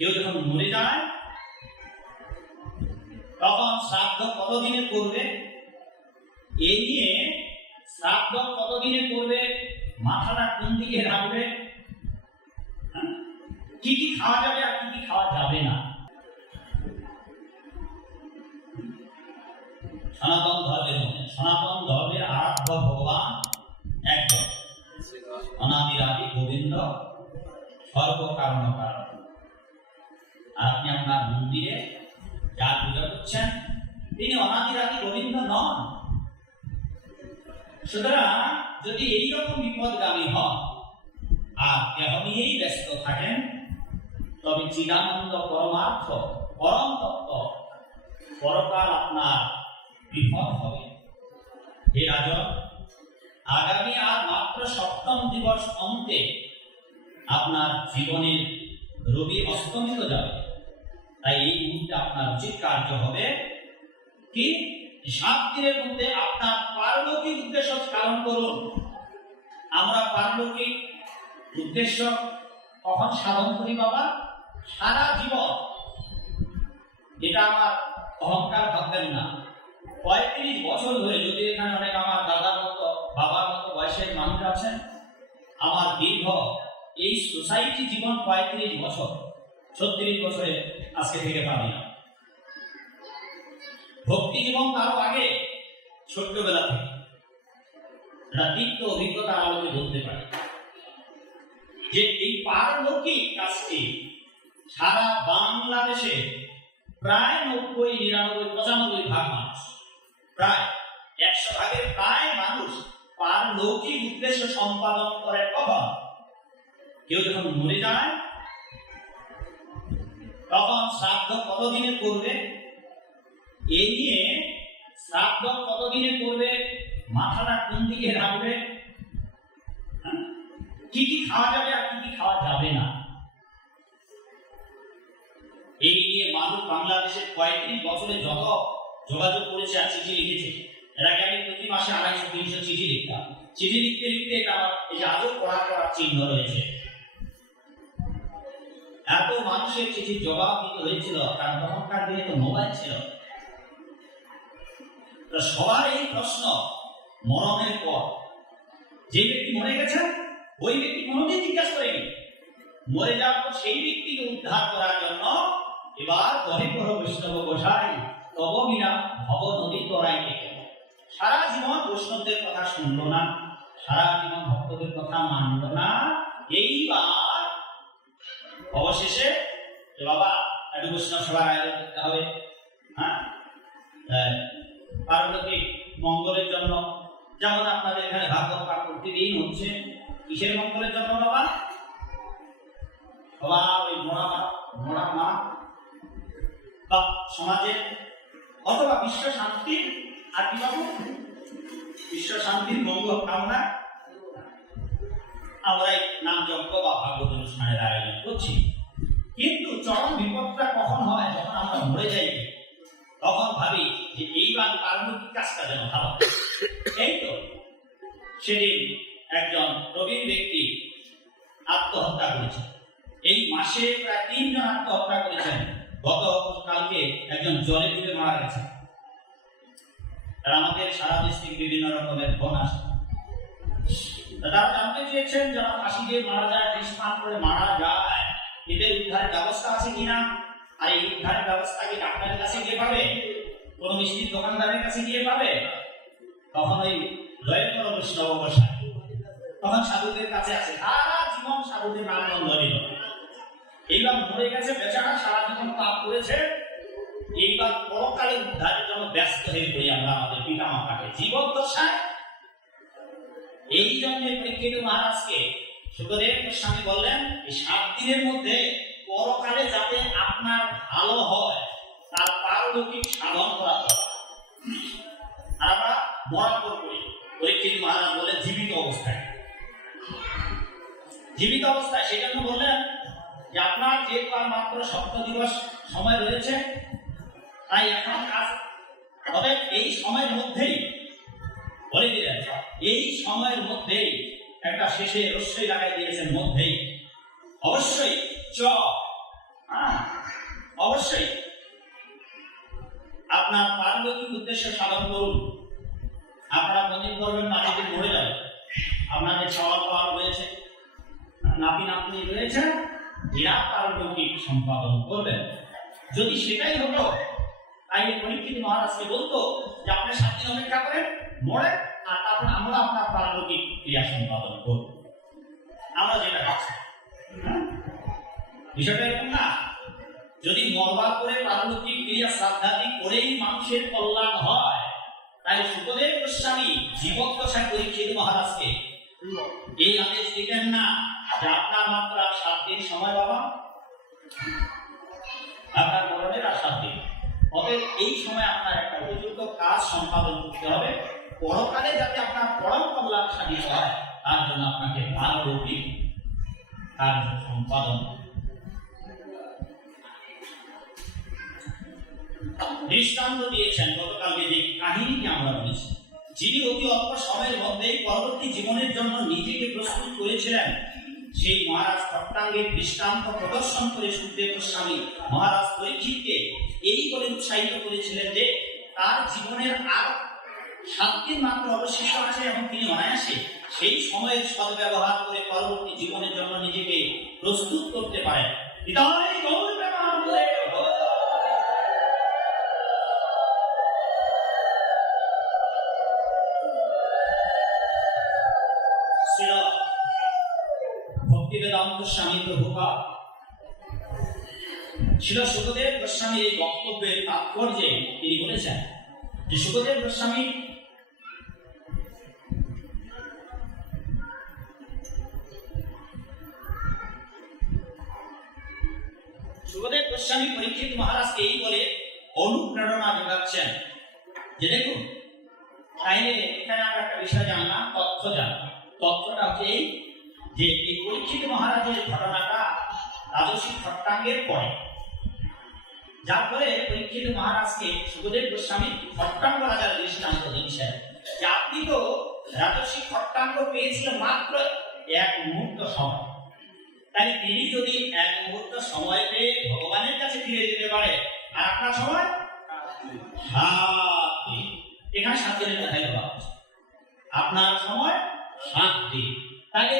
কেউ যখন মরে যায় তখন শ্রাদ্ধ কতদিনে করবে, এই নিয়ে শ্রাদ্ধ কতদিনে করবে, মাথাটা কোন দিকে রাখবে, কি কি খাওয়া যাবে আর কি কি খাওয়া যাবে না। সনাতন ধর্মের মধ্যে সনাতন ধর্মের আরাধ্য ভগবান একজন, অনাদিরাদি গোবিন্দ, সর্বকারণ কারণ। আর আপনি আপনার মন্দিরে যার পূজা করছেন তিনি অনাদিরাদি গোবিন্দ নন। সুতরাং যদি এইরকম বিপদগামী হন আর দেহ নিয়েই ব্যস্ত থাকেন, তবে চিদানন্দ পরমার্থ পরম তত্ত্ব পরকাল আপনার বিপদ হবে। হে রাজন, আগামী আর মাত্র সপ্তম দিবস অন্তে আপনার জীবনের রবি অস্তমিত যাবে। তাই এই মুহূর্তে আপনার উচিত কার্য হবে কি, 7 দিনের মধ্যে আপনার পারলৌকিক উদ্দেশ্য পালন করুন। আমরা পারলৌকিক উদ্দেশ্য কখন সাধন করি বাবা? সারা জীবন। এটা আমার অহংকার ভাববেন না। 35 বছর ধরে, যদি এখানে অনেক আমার দাদার মতো বাবার মতো বয়সের মানুষ আছেন, আমার দীর্ঘ এই সোসাইটি জীবন 35 বছর, 36 বছরে আজকে থেকে পাবি না। ভক্তি জীবন তারও আগে, ছোট্টবেলা থেকে একটা তিক্ত অভিজ্ঞতা আলোকে বলতে পারি যে এই পারলৌকিক কাজটি সারা বাংলাদেশে প্রায় 90, 99, 95 ভাগ মানুষ, প্রায় 100 ভাগের প্রায় মানুষ পারলৌকিক উদ্দেশ্য সম্পাদন করে। কখন? কেউ যখন মরে যায় তখন শ্রাদ্ধ কতদিনে করবে, এই নিয়ে শ্রাদ্ধ কতদিনে করবে, মাথাটা কোন দিকে রাখবে, কি কি খাওয়া যাবে আর কি কি খাওয়া যাবে না, এই নিয়ে মানুষ বাংলাদেশের 35 বছরে যত যোগাযোগ করেছে আর চিঠি লিখেছে। এর আগে আমি প্রতি মাসে 250-300 চিঠি লিখতাম। চিঠি লিখতে লিখতে আমার এই যে আজও পড়ার চিহ্ন রয়েছে। এত মানুষের চিঠির জবাব দিতে হয়েছিল, কারণ তখনকার দিনে তো মোবাইল ছিল। সবার এই প্রশ্ন, মরণের পর যে ব্যক্তি মরে গেছেন ওই ব্যক্তি কোনোদিন জিজ্ঞাসা করেনি। মরে যাওয়ার পর সেই ব্যক্তিকে উদ্ধার করার জন্য এবার হরিপুর বৈষ্ণব গোসাই তব বিনা ভব নদী তরাইতে গেল। সারা জীবন বৈষ্ণবদের কথা শুনলো না, সারা জীবন ভক্তদের কথা মানলো না। এইবার অবশেষে বাবা একটু বৈষ্ণব সভার আয়োজন করতে হবে, হ্যাঁ, পার্বতী মঙ্গলের জন্য। যেমন আপনাদের এখানে ভাগবত পাঠ প্রতিদিন হচ্ছে, কিসের মঙ্গলের জন্য বাবা? সবার ওই মোড়া মা বা সমাজের অথবা বিশ্ব শান্তির, আর কি বাবু, বিশ্ব শান্তির মঙ্গল কামনা আমরা এই নাম যজ্ঞ বা ভাগবত অনুষ্ঠানের আয়োজন করছি। কিন্তু চরম বিপদটা কখন হয়? যখন আমরা মরে যাই, তখন ভাবি যে এইবার পারলৌকিক কাজটা যেন ভালো। এই তো সেদিন একজন প্রবীণ ব্যক্তি আত্মহত্যা করেছে। এই মাসে প্রায় 3 জন আত্মহত্যা করেছেন। গতকালকে একজন জলে ডুবে মারা গেছে। আর আমাদের সারা দেশ থেকে বিভিন্ন রকমের ফোন আসে। তারা জানতে চেয়েছেন যারা ফাঁসি দিয়ে মারা যায়, স্নান করে মারা যায়, এদের উদ্ধারের ব্যবস্থা আছে কিনা। আর এই উদ্ধারের ব্যবস্থা কি ডাক্তারের কাছে গিয়ে পাবে, কোন মিষ্টির দোকানদারের কাছে গিয়ে পাবে? তখন ওই জয়পুর বৈষ্ণব গোসাই তখন সাধুদের কাছে আছে। সারা জীবন সাধুদের নাম ধরিল। এইবার মরে গেছে বেচারা, সারা জীবন পাপ করেছে। এইবার পরকালে উদ্ধারের জন্য ব্যস্ত হয়ে পড়ি আমরা আমাদের পিতা মাতাকে জীবদ্দশায়। এই জন্য পরীক্ষিত মহারাজকে সুখদেব গোস্বামী বললেন, এই 7 দিনের মধ্যে পরকালে যাতে আপনার ভালো হয় তার পারলৌকিক সাধন করা দরকার। আমরা মরার পর করি। পরীক্ষিত মহারাজ বললেন জীবিত অবস্থায়, জীবিত অবস্থায় সেই জন্য বললেন যে আপনার যেহেতু আর মাত্র 7 দিবস সময় রয়েছে, তাই এখন কাজ হবে। এই সময়ের মধ্যেই বলে দিলেন, এই সময়ের মধ্যেই একটা শেষে রস্যই লাগাই দিয়েছেন, মধ্যেই অবশ্যই চ অবশ্যই আপনার পারলৌকিক উদ্দেশ্য সাধন করুন। আপনারা মন্দির করবেন না, যদি মরে যাবে, আপনাদের সওয়াল পাওয়ার রয়েছে, নাতি নাতনি রয়েছে, এরা পারলৌকিক সম্পাদন করবেন। যদি সেটাই হতো, তাইলে পরীক্ষিত মহারাজকে বলতো যে আপনি 7 দিন অপেক্ষা করেন, মরে, আর তারপর আমরা আপনার পারলৌকিক ক্রিয়া সম্পাদন করব। আমরা যেটা ভাবছি বিষয়টা এরকম না। যদি মরবার করে পারলৌকিক ক্রিয়া শ্রাদ্ধাদি করেই মানুষের কল্যাণ হয়, তাই সুখদেব গোস্বামী জীবদ্দশায় পরীক্ষিত মহারাজকে এই আদেশ দিতেন না যে আপনার মাত্র 7 দিন সময় বাবা, আপনার মরণের আর 7 দিন, অতএব এই সময় আপনার একটা উপযুক্ত কাজ সম্পাদন করতে হবে, পরকালে যাতে আপনার পরম কল্যাণ সাধিত হয়, তার জন্য আপনাকে পারলৌকিক কার্য সম্পাদন। দৃষ্টান্ত দিয়েছেন গতকালকে যে কাহিনীটি আমরা বলেছি, যিনি অতি অল্প সময়ের মধ্যেই পরবর্তী জীবনের জন্য নিজেকে প্রস্তুত করেছিলেন, সেই মহারাজ ভট্টাঙ্গের দৃষ্টান্ত প্রদর্শন করে সুখদেব গোস্বামী মহারাজ পরীক্ষিতকে এই বলে উৎসাহিত করেছিলেন যে তার জীবনের আর 7 দিন মাত্র অবশিষ্ট আছে এবং তিনি অনায়াসে সেই সময়ের সদ্ব্যবহার করে পরবর্তী জীবনের জন্য নিজেকে প্রস্তুত করতে পারেন। ভক্তিবেদান্ত স্বামী প্রভুপাদ ছিল সুখদেব গোস্বামীর এই বক্তব্যের তাৎপর্যে তিনি বলেছেন যে সুখদেব গোস্বামী পরীক্ষিত মহারাজকে এই বলে অনুপ্রেরণা যোগাচ্ছেন যে দেখুন, তাইলে এখানে আমরা একটা বিষয় জানলাম, তথ্য জানলাম। তথ্যটা হচ্ছে এই যে এই পরীক্ষিত মহারাজের ঘটনাটা রাজর্ষি ভট্টাঙ্গের পরে, যার ফলে পরীক্ষিত মহারাজকে সুখদেব গোস্বামী ভট্টাঙ্গ রাজার দৃষ্টান্ত দিচ্ছেন যে আপনি তো রাজর্ষি ভট্টাঙ্গ পেয়েছিলেন মাত্র 1 মুহূর্ত সময়, তাই তিনি যদি 1 মুহূর্ত সময় পেয়ে ভগবানের কাছে ফিরে যেতে পারে, আর আপনার সময় 7 দিন, এখানে 7 দিনের কথাই বলা হচ্ছে, আপনার সময় 7 দিন, তাহলে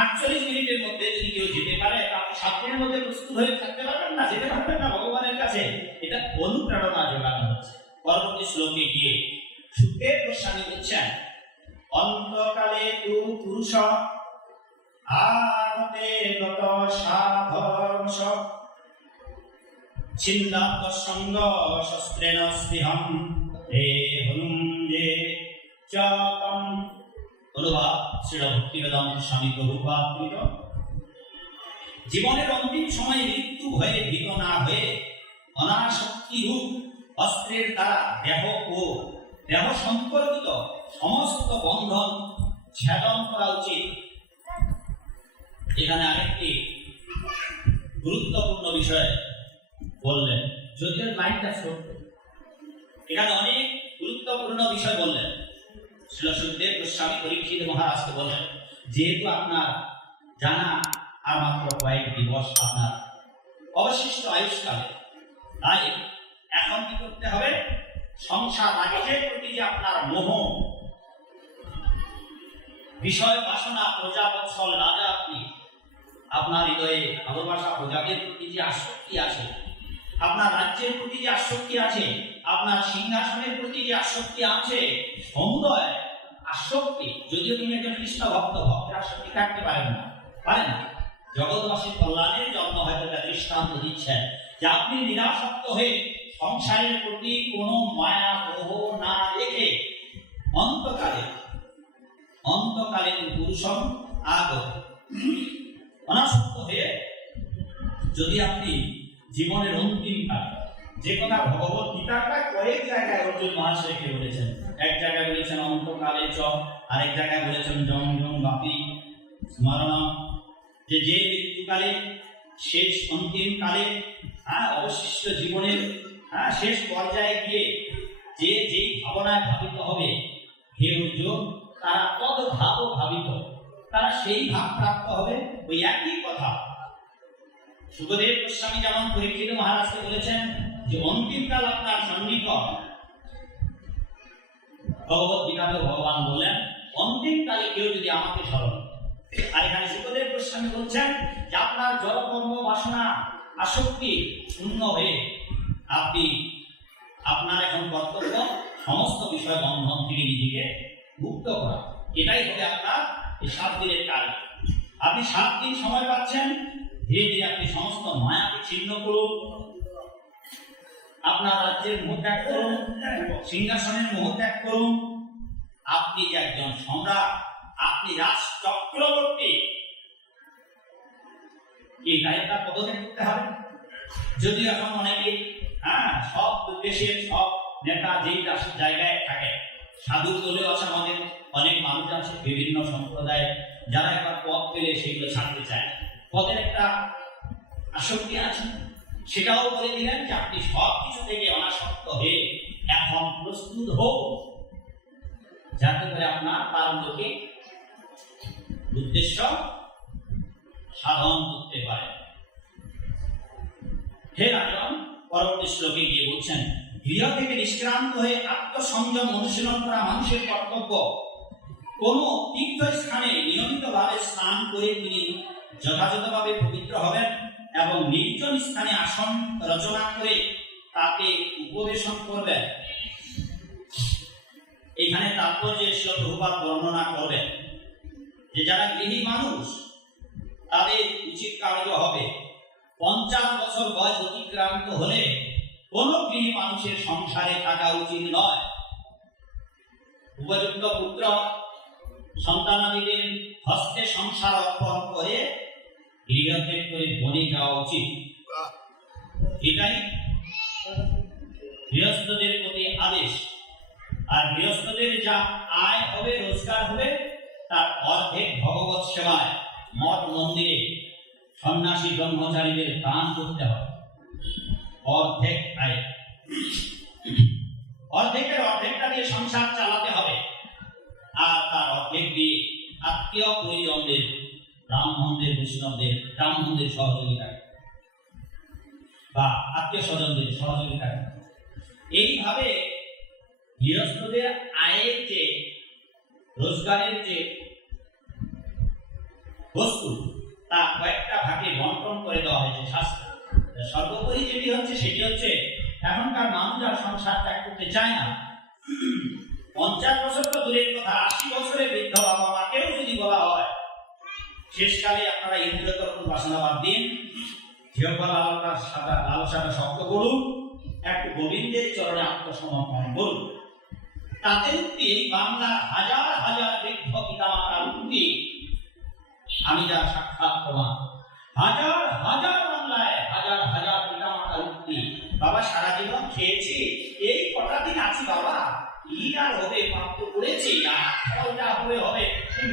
48 মিনিটের মধ্যে যদি কেউ যেতে পারে, আপনি 7 দিনের মধ্যে প্রস্তুত হয়ে থাকতে পারবেন না, যেতে পারবেন না ভগবানের কাছে। এটা অনুপ্রেরণা যোগানো হচ্ছে। পরবর্তী শ্লোকে গিয়ে সুখদেব গোস্বামী বলছেন, অন্তকালে তু পুরুষ আতে গত সাধর্মস ছিন্দাত সঙ্গ শস্ত্রেণ স্পৃহং হে হনুঞ্জে চতম। অনুবাদ শ্রীল ভক্তিবেদান্ত স্বামী প্রভুপাদ। জীবনের অন্তিম সময়ে মৃত্যু হয়ে ভীত না হয়ে অনাসক্তি রূপ অস্ত্রের দ্বারা দেহ ও দেহ সম্পর্কিত সমস্ত বন্ধন ছেদন করা উচিত। এখানে আরেকটি গুরুত্বপূর্ণ বিষয় বললেন, যদিও লাইনটা ছোট, এখানে অনেক গুরুত্বপূর্ণ বিষয় বললেন। শ্রীল সুখদেব গোস্বামী পরীক্ষিত মহারাজকে বললেন, যেহেতু আপনার জানা আর মাত্র কয়েক দিবস আপনার অবশিষ্ট আয়ুষ্কালে, তাই এখন কি করতে হবে? সংসার রাজ্যের প্রতি যে আপনার মোহ, বিষয় বাসনা, প্রজাবৎসল রাজা আপনি, আপনার হৃদয়ে ভালোবাসা, প্রজাদের প্রতি যে আসক্তি আছে, আপনার রাজ্যের প্রতি যে আসক্তি আছে, আপনার সিংহাসনের প্রতি যে আসক্তি আছে, সমুদয় আসক্তি, যদিও তুমি একজন কৃষ্ণ ভক্ত, ভক্তের আসক্তি থাকতে পারেন না, জগৎবাসীর কল্যাণের জন্য হয়তো একটা দৃষ্টান্ত দিচ্ছেন যে আপনি নিরাসক্ত হয়ে সংসারের প্রতি কোনো মায়া মোহ না রেখে অন্তকালে পুরুষম আগত অনাসক্ত হয়ে যদি আপনি জীবনের অন্তিম কালে, যে কথা ভগবত গীতাটা কয়েক জায়গায় অর্জুন মহাশয়কে বলেছেন, এক জায়গায় বলেছেন অন্তকালে চ, আরেক জায়গায় বলেছেন জম জম বাপি স্মরণ, যে মৃত্যুকালে, শেষ অন্তিম কালে, অবশিষ্ট জীবনের শেষ পর্যায়ে গিয়ে যে যেই ভাবনায় ভাবিত হবে, হে অর্জুন, তারা তদ ভাব ভাবিত, তারা সেই ভাব প্রাপ্ত হবে। ওই একই কথা সুখদেব গোস্বামী যেমন পরীক্ষিত মহারাজকে বলেছেন যে অন্তিমকাল আপনার সন্নিকট। ভগবত গীতাতে ভগবান বলেন অন্তিমকালে কেউ যদি আমাকে স্মরণ। আর এখানে সুখদেব গোস্বামী বলছেন যে আপনার জড়কর্ম বাসনা আসক্তি শূন্য হয়ে আপনি আপনার এখন কর্তব্য সমস্ত বিষয় বন্ধন থেকে নিজেকে মুক্ত করা। এটাই হবে আপনার এই 7 দিনের কাজ। আপনি 7 দিন সময় পাচ্ছেন, ধীরে ধীরে আপনি সমস্ত মায়াকে ছিন্ন করুন, আপনার রাজ্যের মোহ ত্যাগ করুন, সিংহাসনের মোহ ত্যাগ করুন। আপনি যে একজন সম্রাট, আপনি রাজ চক্রবর্তী, এই দায়িত্ব পদত্যাগ করতে হবে। যদি এখন অনেকে সব দেশের সব নেতা যেই জায়গায় থাকে, সাধু দলেও আছে, আমাদের অনেক মানুষ আছে বিভিন্ন সম্প্রদায়, যারা একবার পদ পেলে সেগুলো ছাড়তে চায়, পদের একটা আসক্তি আছে। সেটাও বলে দিলেন যে আপনি সব কিছু থেকে অনাসক্ত হয়ে এখন প্রস্তুত হোক, যাতে করে আপনার পারলোকে উদ্দেশ্য সাধন করতে পারে। হে রাজন, পরবর্তী শ্লোকে গিয়ে বলছেন গৃহ থেকে নিষ্ক্রান্ত হয়ে আত্মসংযম অনুশীলন করা মানুষের কর্তব্য। কোন তীর্থস্থানে নিয়মিতভাবে স্নান করে তিনি যথাযথভাবে পবিত্র হবেন এবং নির্জন স্থানে আসন রচনা করে তাকে উপবেশন করবেন। এখানে তাৎপর্য প্রভুপাদ বর্ণনা করবেন যে যারা গৃহী মানুষ তাদের উচিত কার্য হবে 50 বছর বয়স অতিক্রান্ত হলে কোন গৃহী মানুষের সংসারে থাকা উচিত নয়। উপযুক্ত পুত্র সন্তানাদিদের হস্তে সংসার অর্পণ করে গৃহত্যাগ করে বনে যাওয়া উচিত। এটাই গৃহস্থদের প্রতি আদেশ। আর গৃহস্থদের যা আয় হবে, রোজগার হবে, তার অর্ধেক ভগবত সেবায় মঠ মন্দিরে সন্ন্যাসী ব্রহ্মচারীদের দান করতে হবে। অর্ধেক আয়, অর্ধেকের অর্ধেকটা দিয়ে সংসার চালাতে হবে, আর তার অর্ধেক দিয়ে আত্মীয় পরিজনদের, ব্রাহ্মণদের, বৈষ্ণবদের, ব্রাহ্মণদের সহযোগিতা বা আত্মীয় স্বজনদের সহযোগিতা। এইভাবে গৃহস্থদের আয়ের যে রোজগারের যে বস্তু তা কয়েকটা ভাগে বন্টন করে দেওয়া হয়েছে শাস্ত্রে। সর্বোপরি যেটি হচ্ছে সেটি হচ্ছে এখনকার মানুষ আর সংসার ত্যাগ করতে চায় না। 50 বছর তো দূরের কথা, 80 বছরের বৃদ্ধ বাবা মাকেও যদি বলা হয় শেষকালে আপনারা ইন্দ্রিয়তর্পণ বাসনা বাদ দিন, লালসাটা শক্ত করুন, একটু গোবিন্দের চরণে আত্মসমর্পণ করুন। তাদের উক্তি বাংলার হাজার হাজার বৃদ্ধ পিতামাতার উক্তি আমি যা সাক্ষাৎ প্রমাণ। হাজার হাজার বাংলায় হাজার হাজার পিতামাতার উক্তি, বাবা সারা জীবন খেয়েছি, এই কটা দিন আছি বাবা, কি আর হবে, প্রাপ্ত করেছি, যা হবে হবে,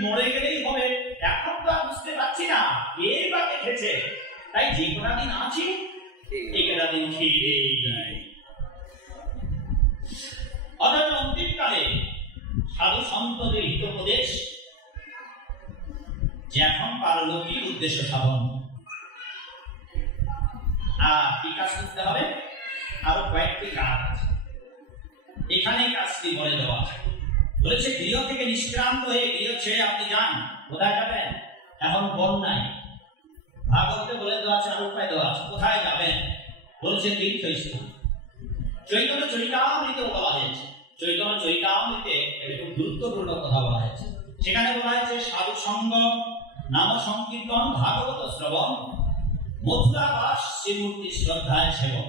মরে গেলেই হবে, এখন তো আর বুঝতে পারছি না কে বা দেখেছে, তাই যে কটা দিন আছি এই কটা দিন খেয়েই যায়। অথচ অন্তিমকালে সাধু সন্তদের হিতোপদেশ যে এখন পারলৌকিক উদ্দেশ্য সাধন, আর কি কাজ করতে হবে, আরো কয়েকটি কাজ আছে। এখানে কাজটি বলে দেওয়া আছে, বলেছে গৃহ থেকে নিষ্ক্রান্ত হয়ে গৃহ ছেড়ে আপনি যান। কোথায় যাবেন? এখন বন নাই, ভাগবতে বলে দেওয়া আছে, আর উপায় দেওয়া আছে। কোথায় যাবেন? বলছে তীর্থস্থান। চৈতন্য চরিতামৃতেও বলা হয়েছে, চৈতন্য চরিতামৃতে খুব গুরুত্বপূর্ণ কথা বলা হয়েছে। সেখানে বলা হয়েছে সাধু সঙ্গ, নাম সংকীর্তন, ভাগবত শ্রবণ, মথুরাবাস, শ্রীমূর্তি শ্রদ্ধায় সেবন।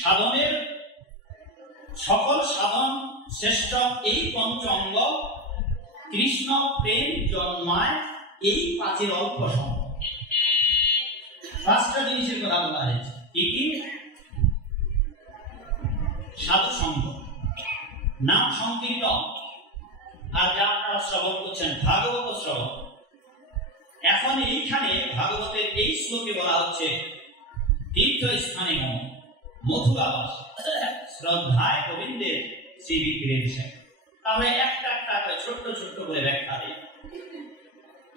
সাধনের সকল সাধন শ্রেষ্ঠ এই পঞ্চ অঙ্গ, কৃষ্ণ প্রেম জন্মায় এই 5 অল্প সময়। 5টা জিনিসের কথা বলা হয়েছে। কি কি? সাধু সঙ্গ, নাম সংকীর্তন, আর যা আপনারা শ্রবণ করছেন ভাগবত শ্রবণ। এখন এইখানে ভাগবতের এই শ্লোকে বলা হচ্ছে তীর্থস্থানে মথুরাবাস, শ্রদ্ধায় গোবিন্দের শ্রী বিগ্রহের সেবা। তাহলে একটা একটা ছোট্ট ছোট্ট করে ব্যাখ্যা দিই।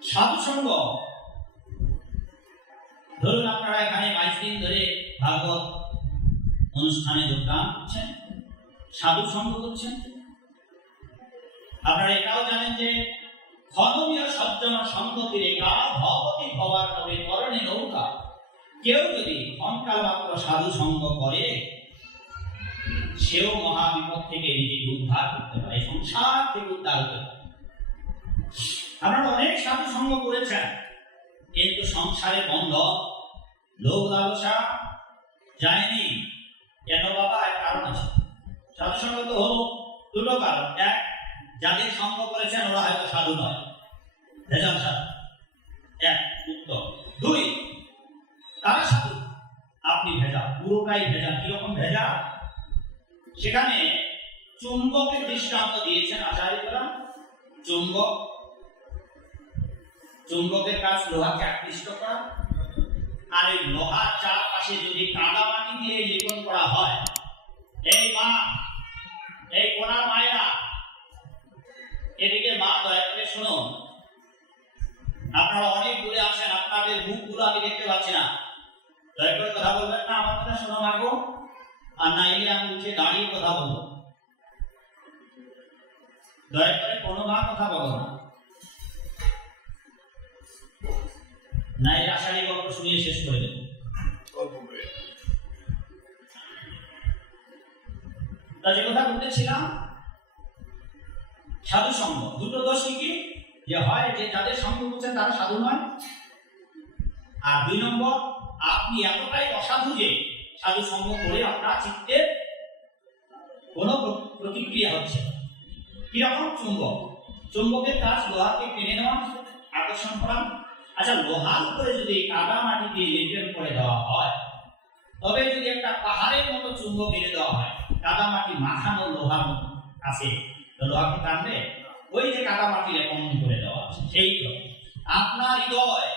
সাধু সঙ্গ ধরুন আপনারা এখানে 22 দিন ধরে ভাগবত অনুষ্ঠানে যোগদান করছেন, সাধু সঙ্গ করছেন। আপনারা এটাও জানেন যে ধর্মীয় সজ্জন সঙ্গতি রেখা ভগবতী ভবার নবে করণে নৌকা। কেউ যদি ক্ষণকাল মাত্র সাধু সঙ্গ করে সেও মহাবিপদ থেকে নিজেকে উদ্ধার করতে পারে, সংসার থেকে উদ্ধার হতে পারে। আপনারা অনেক সাধু সঙ্গ করেছেন, কিন্তু সংসারের বন্ধন, লোভ লালসা যায়নি কেন বাবা? এক কারণ আছে। সাধু সঙ্গ তো হলো দুটো কারণ। এক, যাদের সঙ্গ করেছেন ওরা হয়তো সাধু নয়, ভেজাল সাধু। এক উত্তর। দুই, তারা সাধু, আপনি ভেজাল, পুরোটাই ভেজাল। কিরকম ভেজাল? সেখানে চুম্বকের দৃষ্টান্ত দিয়েছেন আচার্যরা। চুম্বকের কাজ লোহাকে আকৃষ্ট করা, আর এই লোহার চারপাশে যদি কাদা মাটি দিয়ে লেপন করা হয়, এই মা, এই কোনার মায়েরা, এদিকে মা দয়া করে শুনুন। আপনারা অনেক দূরে আছেন, আপনাদের মুখগুলো আমি দেখতে পাচ্ছি না, দয়া করে কথা বলবেন না, আমার কথা শোনো মাগো, আর নাইলে আমি উঠে দাঁড়িয়ে কথা বলবো। দয়া করে কোনো মা কথা বলো না, নাইলে আষাঢ়ি গল্প শুনিয়ে শেষ করে দেবো। যে কথা বলতেছিলাম, সাধু সঙ্গ দুটো দোষ কি? যে হয় যে যাদের সঙ্গ করছেন তারা সাধু নয়, আর দুই নম্বর, আপনি এতটাই অসাধু যে সাধু সঙ্গ করে আপনার চিত্তে কোনো প্রতিক্রিয়া হচ্ছে। কিরকম? চুম্বকের কাজ লোহাকে টেনে নেওয়া, আকর্ষণ করা। আচ্ছা, লোহার উপরে যদি কাদা মাটি দিয়ে লেপন করে দেওয়া হয়, তবে যদি একটা পাহাড়ের মতো চুম্বক এনে দেওয়া হয়, কাদা মাটি মাখানো লোহার মতো আছে, তো লোহাকে টানবে? ওই যে কাদা মাটি লেপন করে দেওয়া আছে, সেই তো আপনার হৃদয়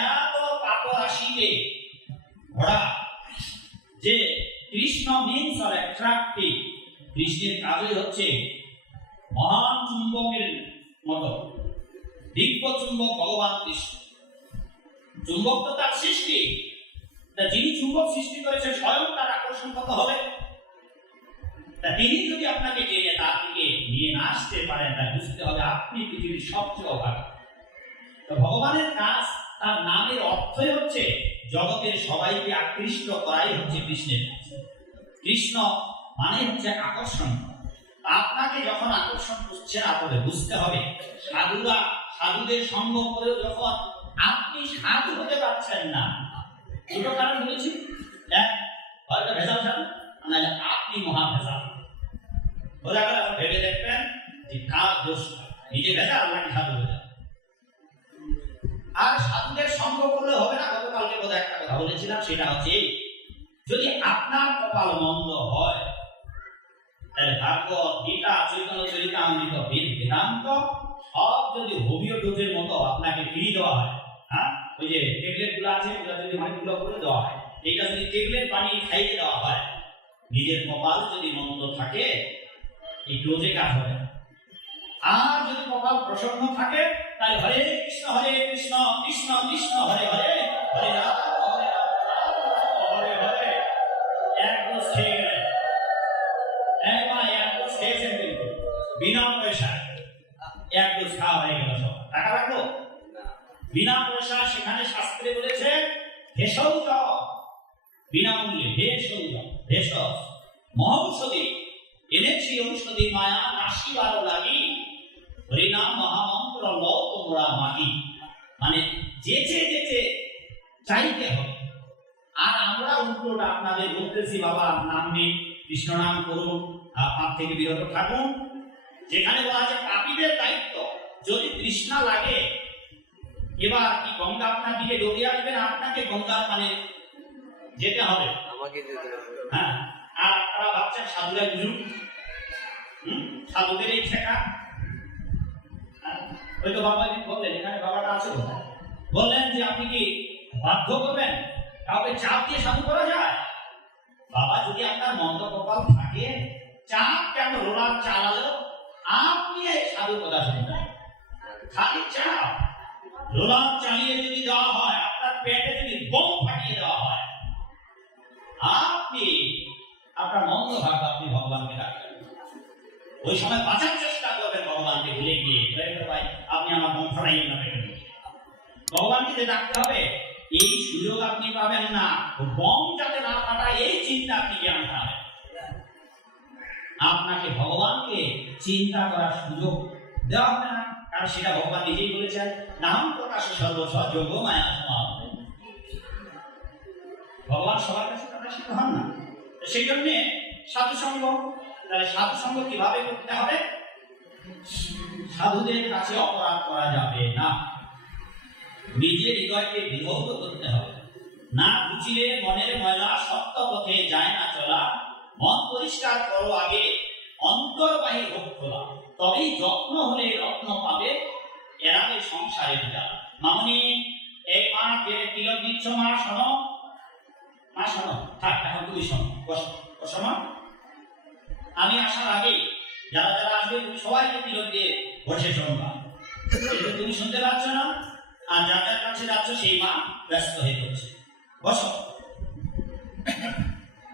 এত পাপরাশিতে ভরা যে কৃষ্ণ মিনস আর অ্যাট্রাক্টিভ। কৃষ্ণের কাজই হচ্ছে মহান চুম্বকের মতো, দিব্য চুম্বক ভগবান কৃষ্ণ। চুম্বক তো তার সৃষ্টি, যিনি চুম্বক সৃষ্টি করেছেন স্বয়ং তার আকর্ষণ কত হবে। তিনি যদি আপনাকে টেনে তার দিকে নিয়ে না আসতে পারেন, তা বুঝতে হবে আপনি পৃথিবীর সবচেয়ে অভাব। তো ভগবানের কাজ, তার নামের অর্থই হচ্ছে জগতের সবাইকে আকৃষ্ট করাই হচ্ছে কৃষ্ণের কাজ। কৃষ্ণ মানে হচ্ছে আকর্ষণ। আপনাকে যখন আকর্ষণ করছে না, তবে বুঝতে হবে সাধুদের সঙ্গ করেও যখন আপনি সাধু হতে পারছেন না, দুটো কারণ বলেছি। এক, হয়তো ভেজাল সাধু, নাহলে আপনি মহা ভেজাল। ভেবে দেখবেন যে কার দোষ, নিজে ভেজাল নাকি সাধু ভেজাল। আর সাধুদের সঙ্গ করলে হবে না। গতকালকে বোধহয় একটা কথা বলেছিলাম, সেটা হচ্ছে যদি আপনার কপাল মন্দ হয়, তাহলে ভাগবত, গীতা, চৈতন্য চরিতামৃত, বেদান্ত সব যদি হোমিও ডোজের মতো আপনাকে ফিরিয়ে দেওয়া হয়, হ্যাঁ, ওই যে ট্যাবলেট গুলো আছে, ওটা যদি অনেকগুলো করে দেওয়া হয়, এটা যদি ট্যাবলেট বানিয়ে খাইয়ে দেওয়া হয়, নিজের কপাল যদি মন্দ থাকে এই ডোজে কাজ হবে। আর যদি কপাল প্রসন্ন থাকে, তাহলে হরে কৃষ্ণ কৃষ্ণ কৃষ্ণ হরে হরে, হরে রাম হরে হরে। এক ডোজ খেয়ে গেলেন, এক ডোজ খেয়েছেন, কিন্তু বিনা পয়সায় এক ডোজ খাওয়া হয়ে গেল। সব টাকা লাগলো বিনা পয়সা। সেখানে শাস্ত্রে বলেছে ভেষজ, বিনামূল্যে ভেষজ মহৌষধি এনেছি, ঔষধি মায়া নাশিবার লাগি, হরিনাম মহামন্ত্র লও তোমরা মাগি। মানে যেচে চাইতে হবে। আর আমরা উল্টোটা আপনাদের বলতেছি, বাবা নাম নিন, কৃষ্ণ নাম করুন, পাপ থেকে বিরত থাকুন। যেখানে বলা আছে পাপীদের দায়িত্ব, যদি তৃষ্ণা লাগে, এবার কি গঙ্গা আপনার দিকে দৌড়ে আসবেন? আপনাকে গঙ্গার মানে যেতে হবে, আমাকে যেতে হবে। হ্যাঁ, আর আপনারা ভাবছেন সাধুরা বুঝুন, সাধুদের এই শেখা। ওই তো বাবা বললেন, এখানে বাবাটা আছে, বললেন যে আপনি কি বাধ্য করবেন কাউকে? চাপ দিয়ে সাধু করা যায়? বাবা, যদি আপনার মন্দ কপাল থাকে, চাপ কেন? রোলার চালালেও আপনি সাধু কথা শুনবেন। খালি চাপ রোলার চালিয়ে যদি দেওয়া হয়, আপনার পেটে যদি বোম ফাটিয়ে দেওয়া হয়, আপনি আপনার মন্দ ভাববে আপনি ভগবানকে ডাকবেন, ওই সময় বাঁচার চেষ্টা করবেন ভগবানকে ভুলে গিয়ে, ভাই আপনি আমার বোম ফাটাইয়েন না পেটে। ভগবানকে যে ডাকতে হবে এই সুযোগ আপনি পাবেন না, বোম যাতে না ফাটায় এই চিন্তা আপনি জ্ঞান পাবেন। আপনাকে ভগবানকে চিন্তা করার সুযোগ দেওয়া হবে না, কারণ সেটা ভগবান নিজেই বলেছেন, নাম প্রকাশে সর্বস্ব যোগ মায়া সমাপ। ভগবান সবার কাছে প্রকাশিত হন না, সেই জন্য সাধু সঙ্গ। তাহলে সাধু সঙ্গ কিভাবে করতে হবে? সাধুদের কাছে অপরাধ করা যাবে না, নিজের হৃদয়কে বিভক্ত করতে হবে। না বুঝিলে মনের ময়লা সত্য পথে যায় না চলা, মন পরিষ্কার করো আগে অন্তর্বাহী হোক খোলা, তবেই যত্ন হলে রত্ন পাবে এরাবে সংসারের জ্বালা। মামনি, এই মা যে তিলক দিচ্ছ, মা শোনো, মা শোনো, থাক এখন তুমি শোনো, বসো মা। আমি আসার আগেই যারা যারা আসবে তুমি সবাইকে তিলক দিয়ে বসে শুনবা, তুমি শুনতে পাচ্ছ না, আর যাদের কাছে যাচ্ছ সেই মা ব্যস্ত হয়ে পড়ছে। বসো।